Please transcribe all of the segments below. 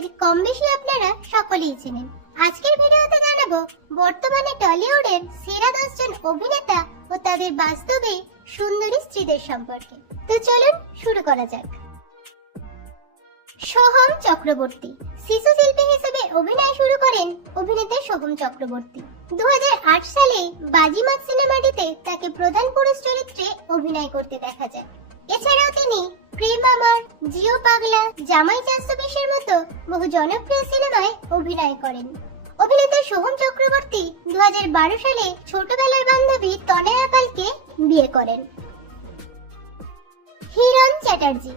যাদের কম বেশি আপনারা সকলেই চেনেন। আজকের ভিডিওতে জানাবো বর্তমানে টলিউডের সেরা 10 জন অভিনেতা ও তাদের বাস্তবে সুন্দরী স্ত্রীদের সম্পর্কে। তো চলুন শুরু করা যাক। সোহম চক্রবর্তী শিশু শিল্পী হিসেবে অভিনয় শুরু করেন অভিনেতা সোহম চক্রবর্তী। 2008 সালে বাজিমাত সিনেমাটিতে তাকে প্রধান পুরুষ চরিত্রে অভিনয় করতে দেখা যায়। এছাড়াও তিনি প্রেম আমার, জিও পাগলা, জামাই 420 এর মতো বহু জনপ্রিয় সিনেমায় অভিনয় করেন। অভিনেতা সোহম চক্রবর্তী 2012 সালে ছোটবেলার বান্ধবী তনয়া পালকে বিয়ে করেন। হিরণ চ্যাটার্জি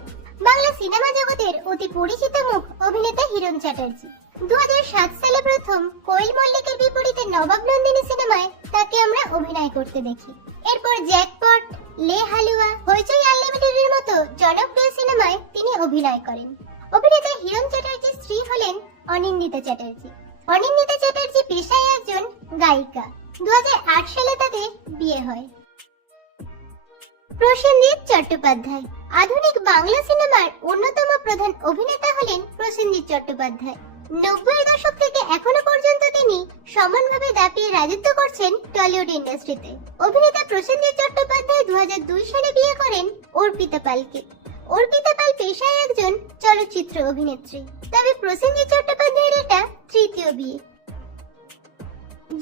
বাংলা সিনেমা জগতের অতি পরিচিত মুখ অভিনেতা হিরণ চ্যাটার্জি। 2007 সালে প্রথম কোয়েল মল্লিকের বিপরীতে নবাব নন্দিনী সিনেমায় তাকে আমরা অভিনয় করতে দেখি। এরপর জ্যাকপট, লে হালুয়া, হইচই আনলিমিটেডের মতো জনপ্রিয় সিনেমায় তিনি অভিনয় করেন। অভিনেতা হিরণ চ্যাটার্জির স্ত্রী হলেন অনিন্দিতা চ্যাটার্জি। অনিন্দিতা চ্যাটার্জি পেশায় একজন গায়িকা। 2008 সালে তাদের বিয়ে হয়। প্রসেনজিৎ চট্টোপাধ্যায় আধুনিক বাংলা সিনেমার অন্যতম প্রধান অভিনেতা হলেন প্রসেনজিৎ চট্টোপাধ্যায়। 90 এর দশক থেকে এখনো পর্যন্ত তিনি সমানভাবে দাপিয়ে রাজত্ব করছেন টলিউড ইন্ডাস্ট্রিতে। অভিনেতা প্রসেনজিৎ চট্টোপাধ্যায় 2002 সালে বিয়ে করেন অর্পিতা পালকে। অর্পিতা পাল পেশায় একজন চলচ্চিত্র অভিনেত্রী, তবে প্রসেনজিৎ চট্টোপাধ্যায়ের এটা তৃতীয় বিয়ে।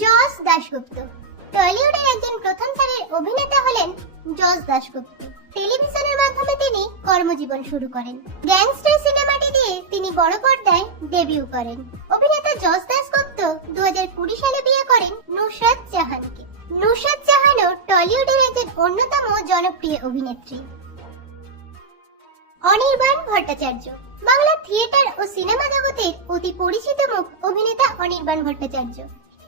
যশ দাশগুপ্ত টলিউডের একজন প্রথম সারির অভিনেতা হলেন যশ দাশগুপ্ত। টেলিভিশনের মাধ্যমে তিনি কর্মজীবন শুরু করেন। গ্যাংস্টার সিনেমাটি দিয়ে তিনি বড় পর্দায় ডেবিউ করেন। অভিনেতা যশ দাশগুপ্ত 2020 সালে বিয়ে করেন নুসরাত জাহানকে। নুসরাত জাহানও টলিউডের একজন অন্যতম জনপ্রিয় অভিনেত্রী। অনির্বাণ ভট্টাচার্য বাংলা থিয়েটার ও সিনেমা জগতের অতি পরিচিত মুখ অভিনেতা অনির্বাণ ভট্টাচার্য।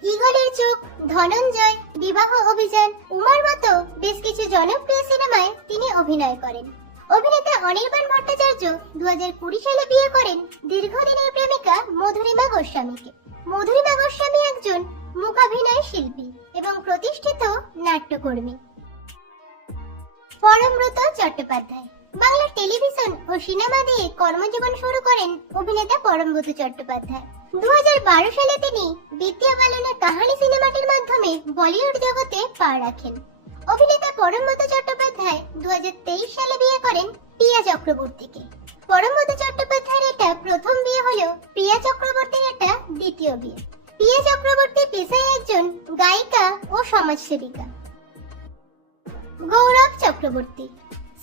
ঈগলের চোখ, ধনঞ্জয়, বিবাহ অভিযান, উমার মতো বেশ কিছু জনপ্রিয় সিনেমায় তিনি অভিনয় করেন। অভিনেতা অনির্বাণ ভট্টাচার্য 2020 সালে বিয়ে করেন দীর্ঘদিনের প্রেমিকা মধুরিমা গোস্বামীকে। মধুরিমা গোস্বামী একজন মূকাভিনয় শিল্পী এবং প্রতিষ্ঠিত নাট্যকর্মী। পরমব্রত চট্টোপাধ্যায় বাংলা টেলিভিশন ও সিনেমা দিয়ে কর্মজীবন শুরু করেন অভিনেতা পরমব্রত চট্টোপাধ্যায়। 2012 সালে তিনি বিদ্যা বালনের কাহিনী সিনেমাটির মাধ্যমে বলিউড জগতে পা রাখেন। অভিনেতা পরমব্রত চট্টোপাধ্যায় 2023 সালে বিয়ে করেন প্রিয়া চক্রবর্তীকে। পরমব্রত চট্টোপাধ্যায়ের এটা প্রথম বিয়ে হলেও প্রিয়া চক্রবর্তীর এটা দ্বিতীয় বিয়ে। প্রিয়া চক্রবর্তী পেশায় একজন গায়িকা ও সমাজসেবিকা। গৌরব চক্রবর্তী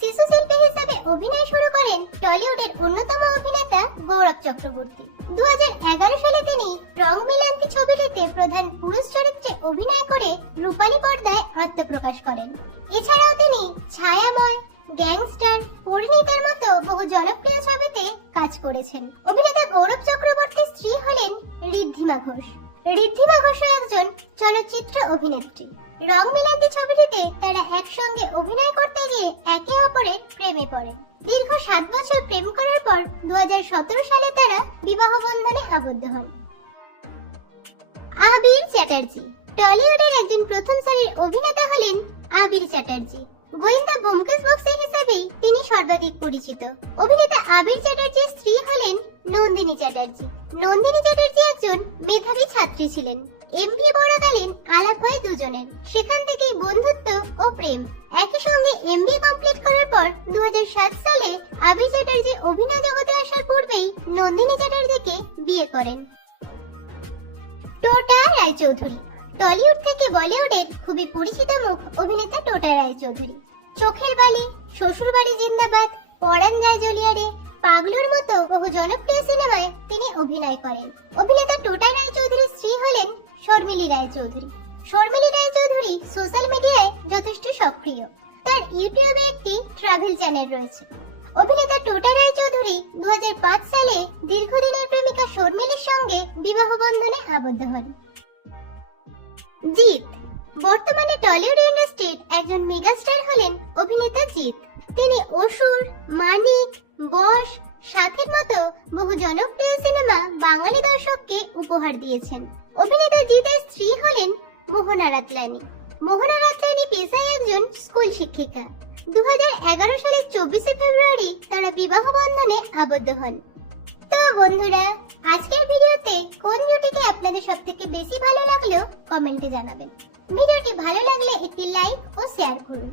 শিশু শিল্পী হিসেবে অভিনয় শুরু করেন টলিউডের অন্যতম অভিনেতা গৌরব চক্রবর্তী। 2011 সালে তিনি রং মিলান্তি ছবিটিতে প্রধান পুরুষ চরিত্রে অভিনয় করে রূপালী পর্দায় আত্মপ্রকাশ করেন। এছাড়াও তিনি ছায়াময়, গ্যাংস্টার, পরিণীতার মতো বহু জনপ্রিয় ছবিতে কাজ করেছেন। অভিনেতা গৌরব চক্রবর্তীর স্ত্রী হলেন ঋদ্ধিমা ঘোষ। ঋদ্ধিমা ঘোষও একজন চলচ্চিত্র অভিনেত্রী। রং মিলান্তি ছবিটিতে তারা একসঙ্গে অভিনয় করতে গিয়ে একে অপরের প্রেমে পড়ে। দীর্ঘ 7 বছর প্রেম করার পর 2017 সালে তারা বিবাহ বন্ধনে আবদ্ধ হন। আবির চ্যাটার্জি টলিউডের একজন প্রথম সারির অভিনেতা হলেন আবির চ্যাটার্জি। গোয়েন্দা ব্যোমকেশ বক্সী হিসেবেই তিনি সর্বাধিক পরিচিত। অভিনেতা আবির চ্যাটার্জির স্ত্রী হলেন নন্দিনী চ্যাটার্জি। নন্দিনী চ্যাটার্জি একজন মেধাবী ছাত্রী ছিলেন। এমবিএ পড়াকালীন আলাপ হয় দুজনের, সেখান থেকেই বন্ধুত্ব ও প্রেম। একই সঙ্গে এমবিএ কমপ্লিট করার পর 2007 সালে আবির চ্যাটার্জি অভিনয় জগতে আসার পূর্বেই নন্দিনী চ্যাটার্জিকে বিয়ে করেন। টোটা রায়চৌধুরী টলিউড থেকে বলিউডের খুবই পরিচিত মুখ অভিনেতা টোটা রায়চৌধুরী। চোখের বালি, শ্বশুরবাড়ি জিন্দাবাদ, পরাণ যায় জ্বলিয়ারে, পাগলুর মতো বহু জনপ্রিয় সিনেমায় তিনি অভিনয় করেন। অভিনেতা টোটা রায়চৌধুরীর স্ত্রী হলেন শর্মিলী রায়চৌধুরী। শর্মিলী রায়চৌধুরী সোশ্যাল মিডিয়ায় যথেষ্ট সক্রিয়। তার ইউটিউবে একটি ট্রাভেল চ্যানেল রয়েছে। অভিনেতা টোটা রায়চৌধুরী 2005 সালে দীর্ঘদিনের প্রেমিকা শর্মিলীর সঙ্গে বিবাহ বন্ধনে আবদ্ধ হন। জিৎ বর্তমানে টলিউড ইন্ডাস্ট্রির একজন মেগাস্টার হলেন অভিনেতা জিৎ। তিনি অসুর, মানিক, বশ, সাথের মতো বহু জনপ্রিয় সিনেমা বাঙালি দর্শককে উপহার দিয়েছেন। অভিনেতা জিতের স্ত্রী হলেন মোহনা রাতলানী। মোহনা রাতলানী পেশায় একজন স্কুল শিক্ষিকা। 2011 সালের 24 ফেব্রুয়ারি তারা বিবাহ বন্ধনে আবদ্ধ হন। তো বন্ধুরা, আজকের ভিডিওতে কোন জুটিকে আপনাদের সবথেকে বেশি ভালো লাগলো কমেন্টে জানাবেন। ভিডিওটি ভালো লাগলে একটি লাইক ও শেয়ার করুন।